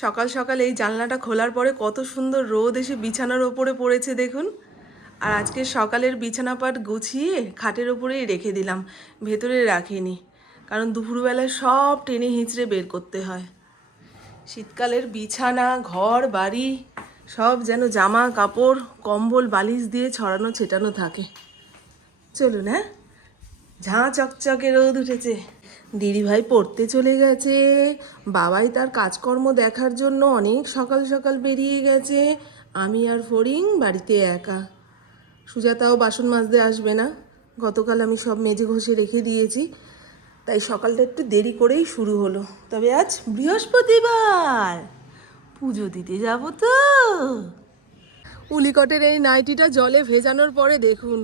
সকাল সকাল এই জানলাটা খোলার পরে কত সুন্দর রোদ এসে বিছানার ওপরে পড়েছে দেখুন। আর আজকে সকালের বিছানা পাট গুছিয়ে খাটের ওপরেই রেখে দিলাম, ভেতরে রাখিনি, কারণ দুপুরবেলায় সব টেনে হিঁচড়ে বের করতে হয়। শীতকালের বিছানা, ঘর বাড়ি সব যেন জামা কাপড় কম্বল বালিশ দিয়ে ছড়ানো ছেটানো থাকে। চলুন, হ্যাঁ, ঝাঁ চকচকে রোদ উঠেছে। দিদিভাই পড়তে চলে গেছে, বাবাই তার কাজকর্ম দেখার জন্য অনেক সকাল সকাল বেরিয়ে গেছে। আমি আর ফড়িং বাড়িতে একা। সুজাতাও বাসন মাজতে আসবে না, গতকাল আমি সব মেজে ঘষে রেখে দিয়েছি, তাই সকালটা একটু দেরি করেই শুরু হলো। তবে আজ বৃহস্পতিবার, পুজো দিতে যাব তো। উলিকটের এই নাইটিটা জলে ভেজানোর পরে দেখুন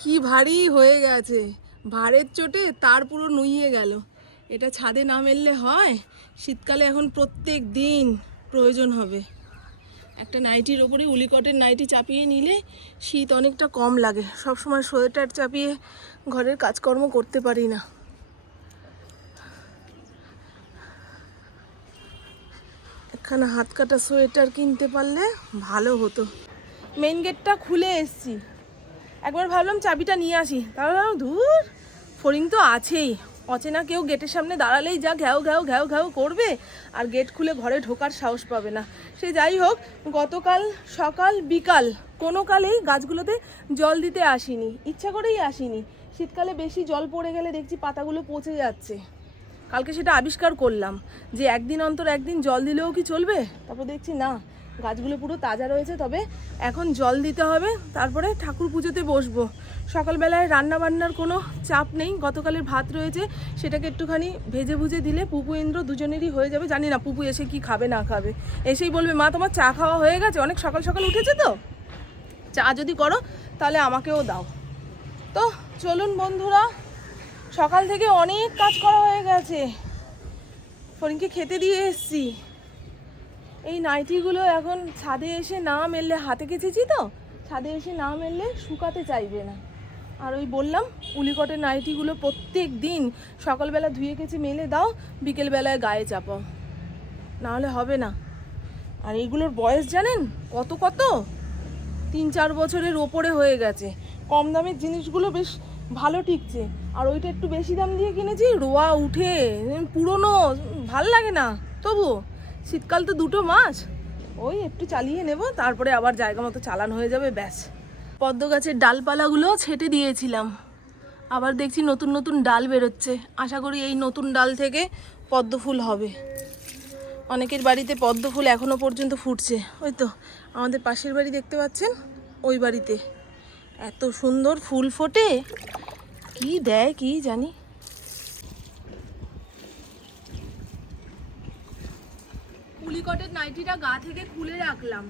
কি ভারী হয়ে গেছে, ভারের চোটে তার পুরো নুইয়ে গেল। এটা ছাদে না মেললে হয়, শীতকালে এখন প্রত্যেক দিন প্রয়োজন হবে। একটা নাইটির ওপরে উলিকটের নাইটি চাপিয়ে নিলে শীত অনেকটা কম লাগে। সবসময় সোয়েটার চাপিয়ে ঘরের কাজকর্ম করতে পারি না। একখানা হাত কাটা সোয়েটার কিনতে পারলে ভালো হতো। মেন গেটটা খুলে এসছি, একবার ভাবলাম চাবিটা নিয়ে আসি, তাহলে ধুর, ফড়িং তো আছেই, অচেনা কেউ গেটের সামনে দাঁড়ালেই যা ঘ্যাও ঘ্যাও ঘ্যাও ঘ্যাও করবে, আর গেট খুলে ঘরে ঢোকার সাহস পাবে না। সে যাই হোক, গতকাল সকাল বিকাল কোনো কালেই গাছগুলোতে জল দিতে আসিনি, ইচ্ছা করেই আসিনি। শীতকালে বেশি জল পড়ে গেলে দেখছি পাতাগুলো পচে যাচ্ছে। কালকে সেটা আবিষ্কার করলাম যে একদিন অন্তর একদিন জল দিলেও কি চলবে। তারপর দেখছি না, গাছগুলো পুরো তাজা রয়েছে। তবে এখন জল দিতে হবে, তারপরে ঠাকুর পুজোতে বসবো। সকালবেলায় রান্না বান্নার কোনো চাপ নেই, গতকালের ভাত রয়েছে, সেটাকে একটুখানি ভেজে ভুজে দিলে পুপু ইন্দ্র দুজনেরই হয়ে যাবে। জানি না পুপু এসে কি খাবে না খাবে, এসেই বলবে মা তোমার চা খাওয়া হয়ে গেছে, অনেক সকাল সকাল উঠেছে তো, চা যদি করো তাহলে আমাকেও দাও। তো চলুন বন্ধুরা, সকাল থেকে অনেক কাজ করা হয়ে গেছে, ফড়িংকে খেতে দিয়ে এসছি। এই নাইটিগুলো এখন ছাদে এসে না মেললে, হাতে কেচেছি তো, ছাদে এসে না মেললে শুকাতে চাইবে না। আর ওই বললাম উলিকটের নাইটিগুলো প্রত্যেক দিন সকালবেলা ধুয়ে কেচে মেলে দাও, বিকেলবেলায় গায়ে চাপাও, নাহলে হবে না। আর এইগুলোর বয়স জানেন কত কত, 3-4 বছরের ওপরে হয়ে গেছে। কম দামের জিনিসগুলো বেশ ভালো টিকছে, আর ওইটা একটু বেশি দাম দিয়ে কিনেছি, রোয়া উঠে পুরনো, ভাল লাগে না। তবু শীতকাল তো 2 মাস, ওই একটু চালিয়ে নেব, তারপরে আবার জায়গা মতো চালান হয়ে যাবে, ব্যাস। পদ্ম গাছের ডালপালাগুলো ছেটে দিয়েছিলাম, আবার দেখছি নতুন নতুন ডাল বেরোচ্ছে। আশা করি এই নতুন ডাল থেকে পদ্ম ফুল হবে। অনেকের বাড়িতে পদ্ম ফুল এখনো পর্যন্ত ফুটছে। ওই তো আমাদের পাশের বাড়ি দেখতে পাচ্ছেন, ওই বাড়িতে এত সুন্দর ফুল ফোটে, কি দেয় কি জানি। উলিকটের নাইটিটা গা থেকে খুলে রাখলাম,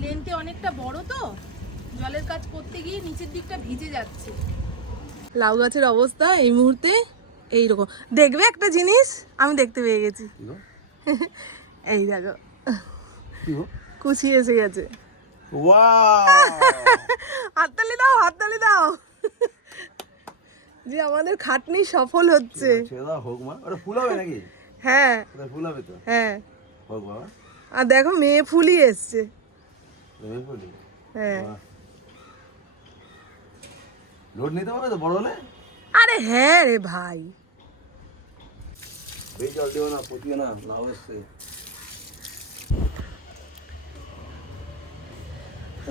লেন্থে অনেকটা বড় তো, জলের কাজ করতে গিয়ে নিচের দিকটা ভিজে যাচ্ছে। লাউ গাছের অবস্থা এই মুহূর্তে এইরকম। দেখবে একটা জিনিস আমি দেখতে পেয়ে গেছি, এই দেখো কুচি এসে গেছে। হাততালি দাও, হাততালি দাও, যে আমাদের খাটনি সফল হচ্ছে। হ্যাঁ হ্যাঁ, আর দেখো মেয়ে ফুলই এসছে। হ্যাঁ, লোড নিতে পারবে তো বড় হলে? আরে হ্যাঁ রে ভাই, বেশি জল দিও না, পচিও না, লাউ এসছে।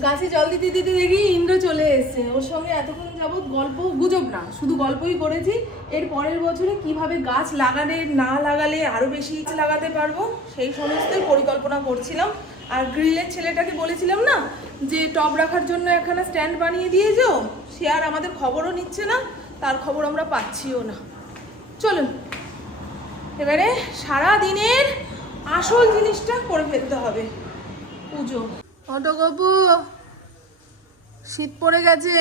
গাছে জল দিতে দিতে দেখি ইন্দ্র চলে এসছে। ওর সঙ্গে এতক্ষণ যাবৎ গল্প গুজব না, শুধু গল্পই করেছি। এর পরের বছরে কিভাবে গাছ লাগালে না লাগালে আরো বেশি লাগাতে পারবো, সেই সমস্ত পরিকল্পনা করছিলাম। আর গ্রিলের ছেলেটাকে বলেছিলাম না যে টব রাখার জন্য একখানা স্ট্যান্ড বানিয়ে দিয়েছো, সে আর আমাদের খবরও নিচ্ছে না, তার খবর আমরা পাচ্ছিও না। চলুন এবারে সারা দিনের আসল জিনিসটা করে ফেলতে হবে, পুজো। অটো গপু, শীত পড়ে গেছে।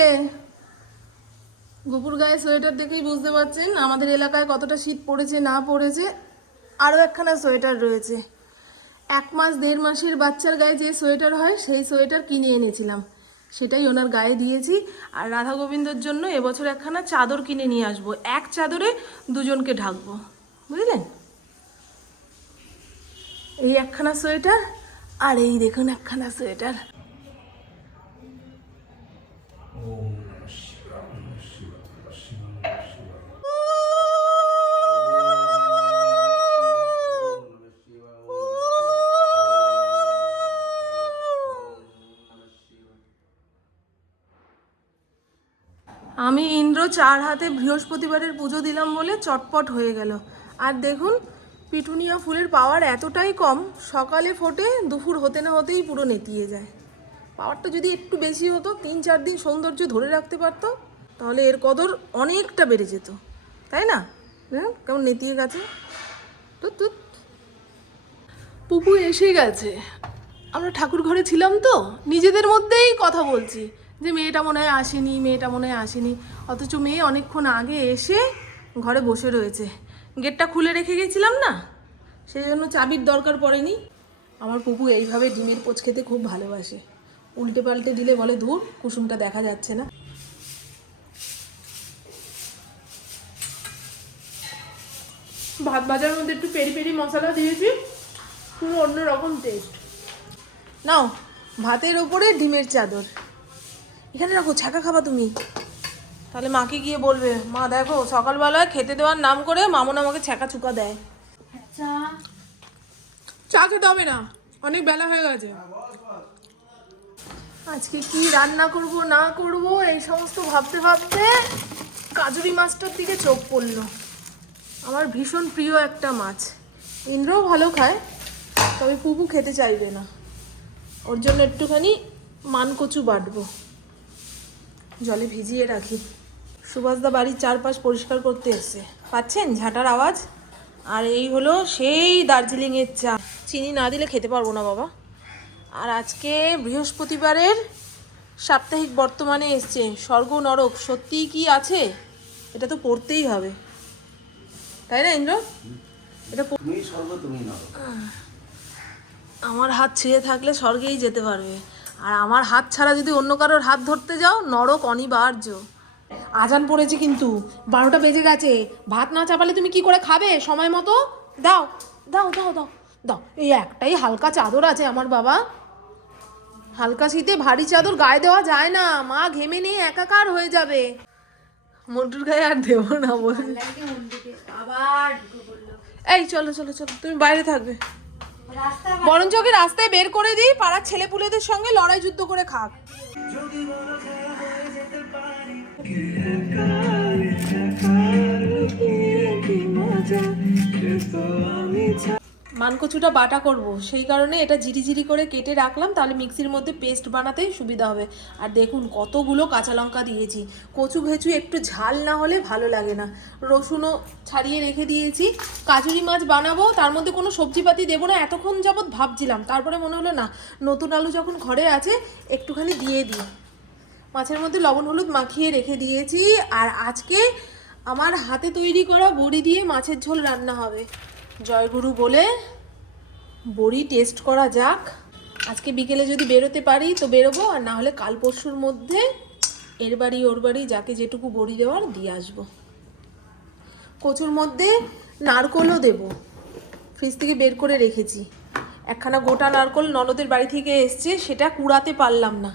গপুর গায়ে সোয়েটার দেখেই বুঝতে পারছেন আমাদের এলাকায় কতটা শীত পড়েছে না পড়েছে। আরও একখানা সোয়েটার রয়েছে, 1 মাস 1.5 মাসের বাচ্চার গায়ে যে সোয়েটার হয় সেই সোয়েটার কিনে এনেছিলাম, সেটাই ওনার গায়ে দিয়েছি। আর রাধা গোবিন্দর জন্য এবছর একখানা চাদর কিনে নিয়ে আসবো, এক চাদরে দুজনকে ঢাকবো, বুঝলেন। এই একখানা সোয়েটার আর এই দেখুন একখানা সোয়েটার। আমি ইন্দ্র 4 হাতে বৃহস্পতিবারের পুজো দিলাম বলে চটপট হয়ে গেল। আর দেখুন পিটুনিয়া ফুলের পাওয়ার এতটাই কম, সকালে ফোটে দুপুর হতে না হতেই পুরো নেতিয়ে যায়। পাওয়ারটা যদি একটু বেশি হতো, 3-4 দিন সৌন্দর্য ধরে রাখতে পারতো, তাহলে এর কদর অনেকটা বেড়ে যেত, তাই না? কেমন নেতিয়ে গেছে। তুত তুত। পুপু এসে গেছে। আমরা ঠাকুর ঘরে ছিলাম তো, নিজেদের মধ্যেই কথা বলছি যে মেয়েটা মনে হয় আসেনি, মেয়েটা মনে হয় আসেনি, অথচ মেয়ে অনেকক্ষণ আগে এসে ঘরে বসে রয়েছে। গেটটা খুলে রেখে গেছিলাম না, সেই জন্য চাবির দরকার পড়েনি। আমার পুপু এইভাবে ডিমের পোচ খেতে খুব ভালোবাসে। উল্টে পাল্টে দিলে বলে ধুর, কুসুমটা দেখা যাচ্ছে না। ভাত ভাজার মধ্যে একটু পেরি পেরি মশলা দিয়েছি, পুরো অন্যরকম টেস্ট। নাও, ভাতের ওপরে ডিমের চাদর। এখানে রাখো, ছ্যাঁকা খাবা তুমি। তাহলে মাকে গিয়ে বলবে, মা দেখো সকালবেলায় খেতে দেওয়ার নাম করে মামুন আমাকে ছ্যাঁকা চুকা দেয়। আচ্ছা, চা খেতে হবে না, অনেক বেলা হয়ে গেছে। আজকে কি রান্না করব না করব এই সমস্ত ভাবতে ভাবতে কাজুরি মাছটার দিকে চোখ পড়লো। আমার ভীষণ প্রিয় একটা মাছ, ইন্দ্রও ভালো খায়, তবে পুপু খেতে চাইবে না। ওর জন্য একটুখানি মানকচু বাটবো, জলে ভিজিয়ে রাখি। সুভাষদা বাড়ির চারপাশ পরিষ্কার করতে এসছে, পাচ্ছেন ঝাঁটার আওয়াজ? আর এই হলো সেই দার্জিলিংয়ের চা। চিনি না দিলে খেতে পারবো না বাবা। আর আজকে বৃহস্পতিবারের সাপ্তাহিক বর্তমানে এসছে, স্বর্গ নরক সত্যিই কি আছে, এটা তো পড়তেই হবে, তাই না ইন্দ্র? এটা তুমি স্বর্গ তুমি নরক। আমার হাত ছিঁড়ে থাকলে স্বর্গেই যেতে পারবে, আর আমার হাত ছাড়া যদি অন্য কারোর হাত ধরতে যাও, নরক অনিবার্য। আজান পড়েছে কিন্তু, 12টা বেজে গেছে। ভাত না চাপালে তুমি কি করে খাবে সময় মতো? দাও দাও দাও দাও দাও। এই একটাই হালকা চাদর আছে আমার বাবা, হালকা শীতে ভারী চাদর গায়ে দেওয়া যায় না, মা ঘেমে নিয়ে একাকার হয়ে যাবে। মন্টুর গায়ে আর দেবো না বলে। এই চলো চলো চলো, তুমি বাইরে থাকবে, বরঞ্চ ওকে রাস্তায় বের করে দিই, পাড়ার ছেলেপুলেদের সঙ্গে লড়াই যুদ্ধ করে খাক। মানকচুটা বাটা করব, সেই কারণে এটা ঝিরিঝিরি করে কেটে রাখলাম, তাহলে মিক্সির মধ্যে পেস্ট বানাতে সুবিধা হবে। আর দেখুন কতগুলো কাঁচা লঙ্কা দিয়েছি, কচু ঘেঁচু একটু ঝাল না হলে ভালো লাগে না। রসুনও ছাড়িয়ে রেখে দিয়েছি। কাজুরি মাছ বানাবো, তার মধ্যে কোনো সবজিপাতি দেবো না, এতক্ষণ যাবৎ ভাবছিলাম, তারপরে মনে হলো না, নতুন আলু যখন ঘরে আছে একটুখানি দিয়ে দিই। মাছের মধ্যে লবণ হলুদ মাখিয়ে রেখে দিয়েছি। আর আজকে আমার হাতে তৈরি করা বড়ি দিয়ে মাছের ঝোল রান্না হবে। জয়গুরু বলে বড়ি টেস্ট করা যাক। আজকে বিকেলে যদি বেরোতে পারি তো বেরোবো, আর না হলে কাল পরশুর মধ্যে এর বাড়ি ওর বাড়ি যাকে যেটুকু বড়ি দেওয়ার দিয়ে আসবো। কচুর মধ্যে নারকোলও দেব, ফ্রিজ থেকে বের করে রেখেছি। একখানা গোটা নারকোল ননদের বাড়ি থেকে এসছে, সেটা কুড়াতে পারলাম না,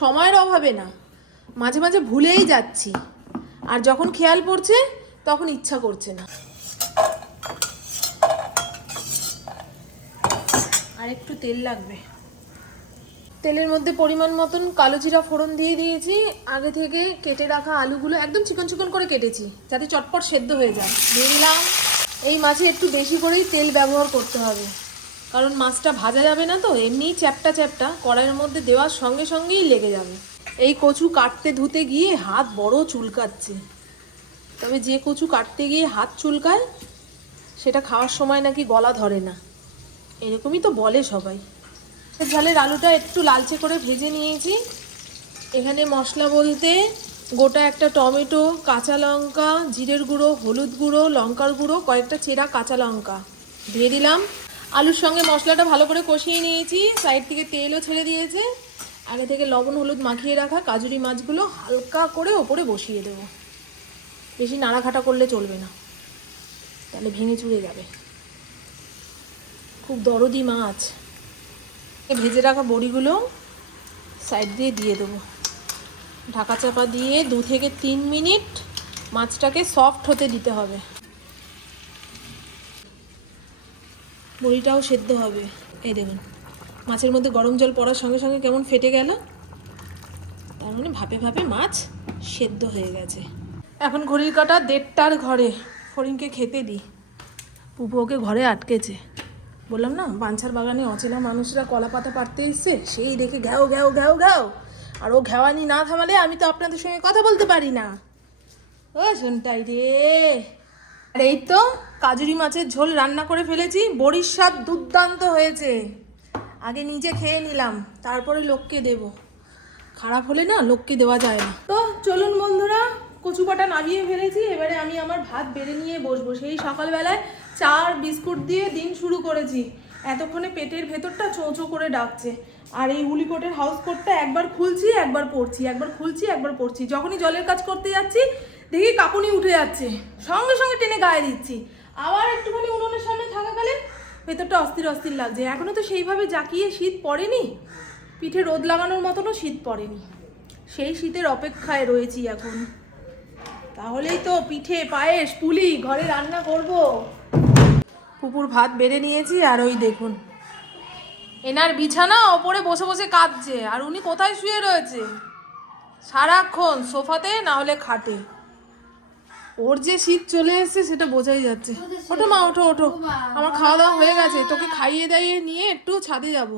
সময়ের অভাবে না, মাঝে মাঝে ভুলেই যাচ্ছি, আর যখন খেয়াল পড়ছে তখন ইচ্ছা করছে না। আর একটু তেল লাগবে। তেলের মধ্যে পরিমাণ মতন কালো জিরা ফোড়ন দিয়ে দিয়েছি। আগে থেকে কেটে রাখা আলুগুলো একদম চিকন চিকন করে কেটেছি, যাতে চটপট সেদ্ধ হয়ে যায়, দিয়ে দিলাম। এই মাছে একটু বেশি করেই তেল ব্যবহার করতে হবে, কারণ মাছটা ভাজা যাবে না তো, এমনিই চ্যাপটা চ্যাপটা, কড়াইয়ের মধ্যে দেওয়ার সঙ্গে সঙ্গেই লেগে যাবে। এই কচু কাটতে ধুতে গিয়ে হাত বড় চুলকাচ্ছে, তবে যে কচু কাটতে গিয়ে হাত চুলকায় সেটা খাওয়ার সময় নাকি গলা ধরে না, এরকমই তো বলে সবাই। ঝালের আলুটা একটু লালচে করে ভেজে নিয়েছি। এখানে মশলা বলতে গোটা একটা টমেটো, কাঁচা লঙ্কা, জিরের গুঁড়ো, হলুদ গুঁড়ো, লঙ্কার গুঁড়ো, কয়েকটা চেরা কাঁচা লঙ্কা দিয়ে দিলাম। আলুর সঙ্গে মশলাটা ভালো করে কষিয়ে নিয়েছি, সাইড থেকে তেলও ছেড়ে দিয়েছে। আগে থেকে লবণ হলুদ মাখিয়ে রাখা কাজুরি মাছগুলো হালকা করে ওপরে বসিয়ে দেবো, বেশি নাড়াঘাটা করলে চলবে না, তাহলে ভেঙে চুড়ে যাবে। খুব দরদি মাছ। ভেজে রাখা বড়িগুলো সাইড দিয়ে দিয়ে দেবো, ঢাকা চাপা দিয়ে 2 থেকে 3 মিনিট মাছটাকে সফট হতে দিতে হবে। বড়িটাও সেদ্ধ হবে। এই দেখুন মাছের মধ্যে গরম জল পড়ার সঙ্গে সঙ্গে কেমন ফেটে গেল, তার মানে ভাপে ভাপে মাছ সেদ্ধ হয়ে গেছে। এখন ঘড়ির কাঁটা 1:30টার ঘরে, ফড়িংকে খেতে দিই। পুপু ওকে ঘরে আটকেছে, বললাম না বাঞ্ছার বাগানে অচেনা মানুষরা কলা পাতা পাড়তে এসছে, সেই দেখে ঘ্যাও ঘ্যাও ঘ্যাও ঘ্যাও, আর ও ঘ্যাওয়ানি না থামালে আমি তো আপনাদের সঙ্গে কথা বলতে পারি না। ও শোনটাই রে। আর এই তো কাজুরি মাছের ঝোল রান্না করে ফেলেছি, বড়ির স্বাদ দুর্দান্ত হয়েছে। আগে নিজে খেয়ে নিলাম, তারপরে লোককে দেব, খারাপ হলে না লোককে দেওয়া যায় না। তো চলুন বন্ধুরা, কচু পাটা নামিয়ে ফেলেছি, এবারে আমি আমার ভাত বেড়ে নিয়ে বসবো। সেই সকালবেলায় চা আর বিস্কুট দিয়ে দিন শুরু করেছি, এতক্ষণে পেটের ভেতরটা চোঁচো করে ডাকছে। আর এই উলিকোটের হাউস কোটটা একবার খুলছি একবার পড়ছি, একবার খুলছি একবার পড়ছি। যখনই জলের কাজ করতে যাচ্ছি দেখি কাঁপুনি উঠে যাচ্ছে, সঙ্গে সঙ্গে টেনে গায়ে দিচ্ছি। আবার একটুখানি উনুনের সামনে থাকাকালীন ভেতরটা অস্থির অস্থির লাগছে। এখনও তো সেইভাবে জাকিয়ে শীত পড়েনি, পিঠে রোদ লাগানোর মতনও শীত পড়েনি, সেই শীতের অপেক্ষায় রয়েছি এখন। তাহলেই তো পিঠে পায়েস পুলি ঘরে রান্না করব। পুপুর ভাত বেড়ে নিয়েছি, আর ওই দেখুন এনার বিছানা ওপরে বসে বসে কাঁদছে, আর উনি কোথায় শুয়ে রয়েছে সারাক্ষণ সোফাতে না হলে খাটে। ওর যে শীত চলে এসেছে সেটা বোঝাই যাচ্ছে। ওঠো মা, ওঠো ওঠো, আমার খাওয়া দাওয়া হয়ে গেছে, তোকে খাইয়ে দাইয়ে নিয়ে একটু ছাদে যাব।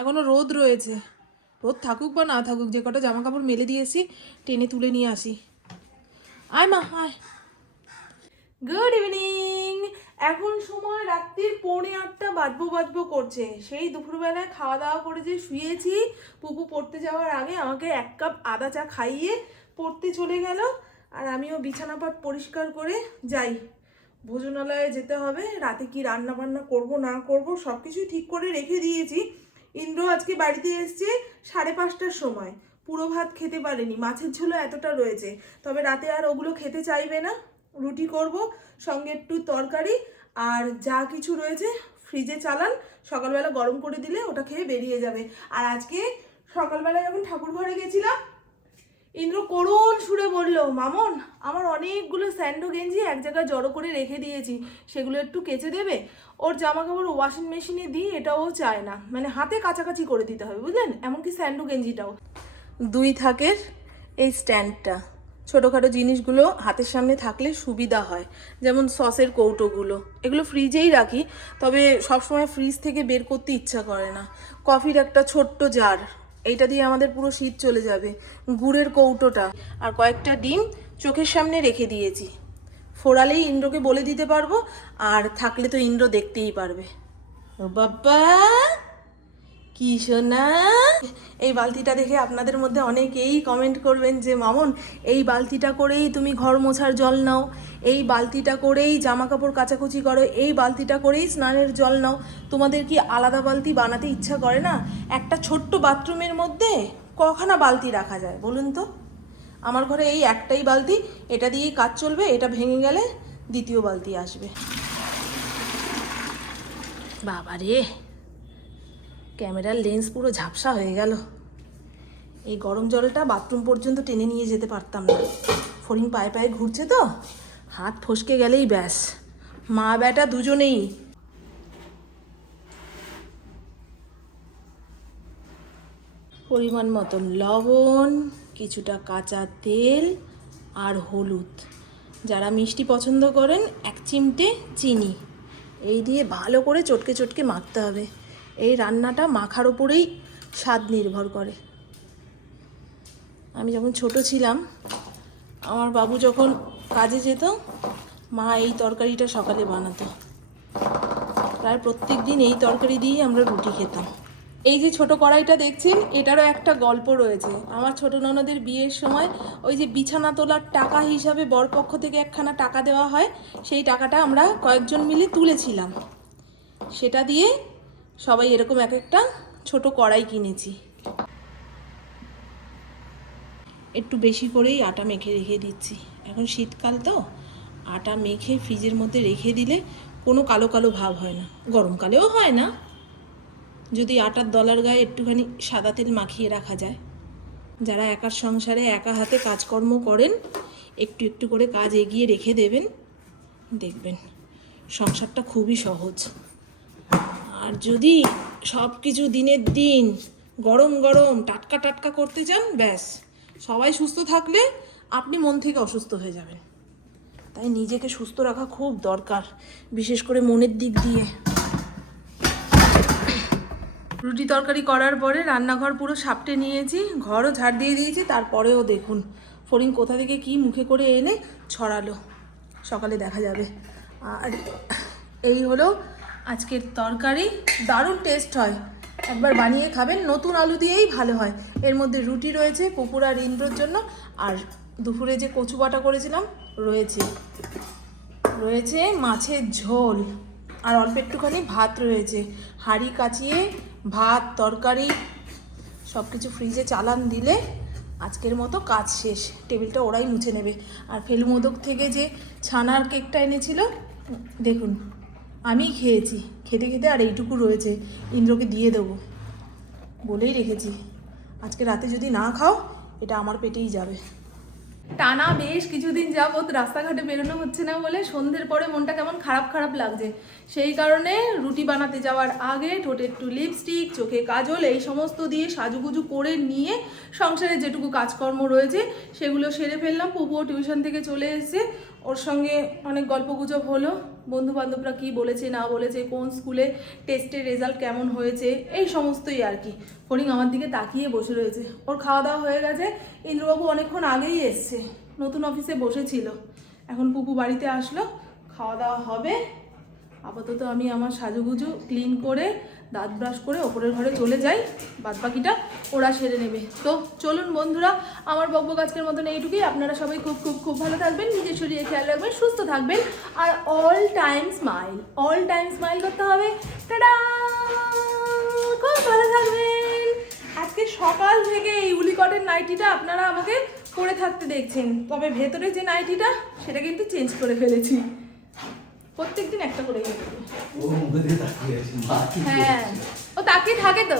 এখনো রোদ রয়েছে, রোদ থাকুক বা না থাকুক, যে কটা জামা কাপড় মেলে দিয়েছি টেনে তুলে নিয়ে আসি। আয় মা আয়। Good evening. এখন সময় রাত্রির 7:45 বাজবো করছে। সেই দুপুরবেলায় খাওয়া দাওয়া করে যে শুয়েছি, পুপু পড়তে যাওয়ার আগে আমাকে 1 কাপ আদা চা খাইয়ে পড়তে চলে গেল। আর আমিও বিছানাপাট পরিষ্কার করে যাই, ভোজনালয়ে যেতে হবে। রাতে কি রান্না বান্না করব না করব সব কিছুই ঠিক করে রেখে দিয়েছি। ইন্দ্র আজকে বাড়িতে এসছে 5:30টার সময়, পুরো ভাত খেতে পারেনি, মাছের ঝোলও এতটা রয়েছে। তবে রাতে আর ওগুলো খেতে চাইবে না, রুটি করব সঙ্গে একটু তরকারি, আর যা কিছু রয়েছে ফ্রিজে চালান, সকালবেলা গরম করে দিলে ওটা খেয়ে বেরিয়ে যাবে। আর আজকে সকালবেলা যখন ঠাকুর ঘরে গেছিলাম, ইন্দ্র করুণ সুরে বলল, মামন আমার অনেকগুলো স্যান্ডো গেঞ্জি এক জায়গায় জড়ো করে রেখে দিয়েছি, সেগুলো একটু কেচে দেবে। ওর জামা কাপড় ওয়াশিং মেশিনে দিই, এটাও চায় না, মানে হাতে কাছাকাছি করে দিতে হবে বুঝলেন, এমনকি স্যান্ডো গেঞ্জিটাও। 2 থাকের এই স্ট্যান্ডটা, ছোটোখাটো জিনিসগুলো হাতের সামনে থাকলে সুবিধা হয়, যেমন সসের কৌটোগুলো, এগুলো ফ্রিজেই রাখি, তবে সবসময় ফ্রিজ থেকে বের করতে ইচ্ছা করে না। কফির একটা ছোট্ট জার, এইটা দিয়ে আমাদের পুরো শীত চলে যাবে। গুড়ের কৌটোটা আর কয়েকটা ডিম চোখের সামনে রেখে দিয়েছি, ফোড়ালেই ইন্দ্রকে বলে দিতে পারবো, আর থাকলে তো ইন্দ্র দেখতেই পারবে। ও বাবা কি সোনা। এই বালতিটা দেখে আপনাদের মধ্যে অনেকেই কমেন্ট করবেন যে মামন এই বালতিটা করেই তুমি ঘর মোছার জল নাও, এই বালতিটা করেই জামা কাপড় কাচাকুচি করো, এই বালতিটা করেই স্নানের জল নাও, তোমাদের কি আলাদা বালতি বানাতে ইচ্ছা করে না? একটা ছোট্ট বাথরুমের মধ্যে কখানা বালতি রাখা যায় বলুন তো? আমার ঘরে এই একটাই বালতি, এটা দিয়েই কাজ চলবে, এটা ভেঙে গেলে দ্বিতীয় বালতি আসবে। বাবা রে, ক্যামেরার লেন্স পুরো ঝাপসা হয়ে গেল। এই গরম জলটা বাথরুম পর্যন্ত টেনে নিয়ে যেতে পারতাম না, ফড়িং পায়ে পায়ে ঘুরছে তো, হাত ফসকে গেলেই ব্যাস, মা বেটা দুজনেই। পরিমাণ মতন লবণ, কিছুটা কাঁচা তেল আর হলুদ, যারা মিষ্টি পছন্দ করেন 1 চিমটে চিনি, এই দিয়ে ভালো করে চটকে চটকে মাখতে হবে। এই রান্নাটা মাখার ওপরেই স্বাদ নির্ভর করে। আমি যখন ছোট ছিলাম, আমার বাবু যখন কাজে যেত, মা এই তরকারিটা সকালে বানাতো, প্রায় প্রত্যেক দিন এই তরকারি দিয়েই আমরা রুটি খেতাম। এই যে ছোট কড়াইটা দেখছেন, এটারও একটা গল্প রয়েছে। আমার ছোট ননদের বিয়ের সময় ওই যে বিছানা তোলার টাকা হিসাবে বরপক্ষ থেকে একখানা টাকা দেওয়া হয়, সেই টাকাটা আমরা কয়েকজন মিলে তুলেছিলাম, সেটা দিয়ে সবাই এরকম এক একটা ছোট কড়াই কিনেছি। একটু বেশি করেই আটা মেখে রেখে দিচ্ছি, এখন শীতকাল তো, আটা মেখে ফ্রিজের মধ্যে রেখে দিলে কোনো কালো কালো ভাব হয় না, গরমকালেও হয় না যদি আটার দলার গায়ে একটুখানি সাদা তেল মাখিয়ে রাখা যায়। যারা একার সংসারে একা হাতে কাজকর্ম করেন একটু একটু করে কাজ এগিয়ে রেখে দেবেন, দেখবেন সংসারটা খুবই সহজ। আর যদি সব কিছু দিনের দিন গরম গরম টাটকা টাটকা করতে চান, ব্যাস সবাই সুস্থ থাকলে আপনি মন থেকে অসুস্থ হয়ে যাবেন। তাই নিজেকে সুস্থ রাখা খুব দরকার, বিশেষ করে মনের দিক দিয়ে। রুটি তরকারি করার পরে রান্নাঘর পুরো সাপটে নিয়েছি, ঘরও ঝাড় দিয়ে দিয়েছি। তারপরেও দেখুন ফড়িং কোথা থেকে কি মুখে করে এনে ছড়ালো, সকালে দেখা যাবে। আর এই হলো আজকের তরকারি, দারুণ টেস্ট হয়, একবার বানিয়ে খাবেন। নতুন আলু দিয়েই ভালো হয়। এর মধ্যে রুটি রয়েছে পুকুর আর ইন্দ্রর জন্য, আর দুপুরে যে কচু বাটা করেছিলাম রয়েছে মাছের ঝোল, আর অল্প একটুখানি ভাত রয়েছে। হাঁড়ি কাচিয়ে ভাত তরকারি সব কিছু ফ্রিজে চালান দিলে আজকের মতো কাজ শেষ। টেবিলটা ওরাই মুছে নেবে। আর ফেলু মোদক থেকে যে ছানার কেকটা এনেছিল দেখুন, আমিই খেয়েছি, খেতে খেতে আর এইটুকু রয়েছে, ইন্দ্রকে দিয়ে দেবো বলেই রেখেছি। আজকে রাতে যদি না খাও এটা আমার পেটেই যাবে। টানা বেশ কিছুদিন যাবত রাস্তাঘাটে বেরোনো হচ্ছে না বলে সন্ধ্যের পরে মনটা কেমন খারাপ খারাপ লাগছে। সেই কারণে রুটি বানাতে যাওয়ার আগে ঠোঁটে একটু লিপস্টিক, চোখে কাজল এই সমস্ত দিয়ে সাজুগুজু করে নিয়ে সংসারে যেটুকু কাজকর্ম রয়েছে সেগুলো সেরে ফেললাম। পুপুও টিউশন থেকে চলে এসেছে, ওর সঙ্গে অনেক গল্পগুজব হলো, বন্ধুবান্ধবরা কী বলেছে না বলেছে, কোন স্কুলে টেস্টের রেজাল্ট কেমন হয়েছে, এই সমস্তই আর কি। ফড়িং আমার দিকে তাকিয়ে বসে রয়েছে। ওর খাওয়া দাওয়া হয়ে গেছে, ইন্দ্রবাবু অনেকক্ষণ আগেই এসছে, নতুন অফিসে বসেছিল। এখন পুপু বাড়িতে আসলো, খাওয়া দাওয়া হবে। আপাতত আমি আমার সাজুগুজু ক্লিন করে দাঁত ব্রাশ করে ওপরের ঘরে চলে যাই, বাদবাকিটা ওরা সেরে নেবে। তো চলুন বন্ধুরা, আমার বকবক আজকের মতন এইটুকুই। আপনারা সবাই খুব খুব খুব ভালো থাকবেন, নিজের শরীরে খেয়াল রাখবেন, সুস্থ থাকবেন, আর অল টাইম স্মাইল করতে হবে। টাটা, খুব ভালো থাকবেন। আজকে সকাল থেকে এই উলিকটের নাইটিটা আপনারা আমাকে পরে থাকতে দেখছেন, তবে ভেতরে যে নাইটিটা সেটা কিন্তু চেঞ্জ করে ফেলেছি। প্রত্যেকদিন একটা করে ও মুখে দিয়ে তাকিয়ে আছে। হ্যাঁ, ও তাকিয়ে থাকে তো।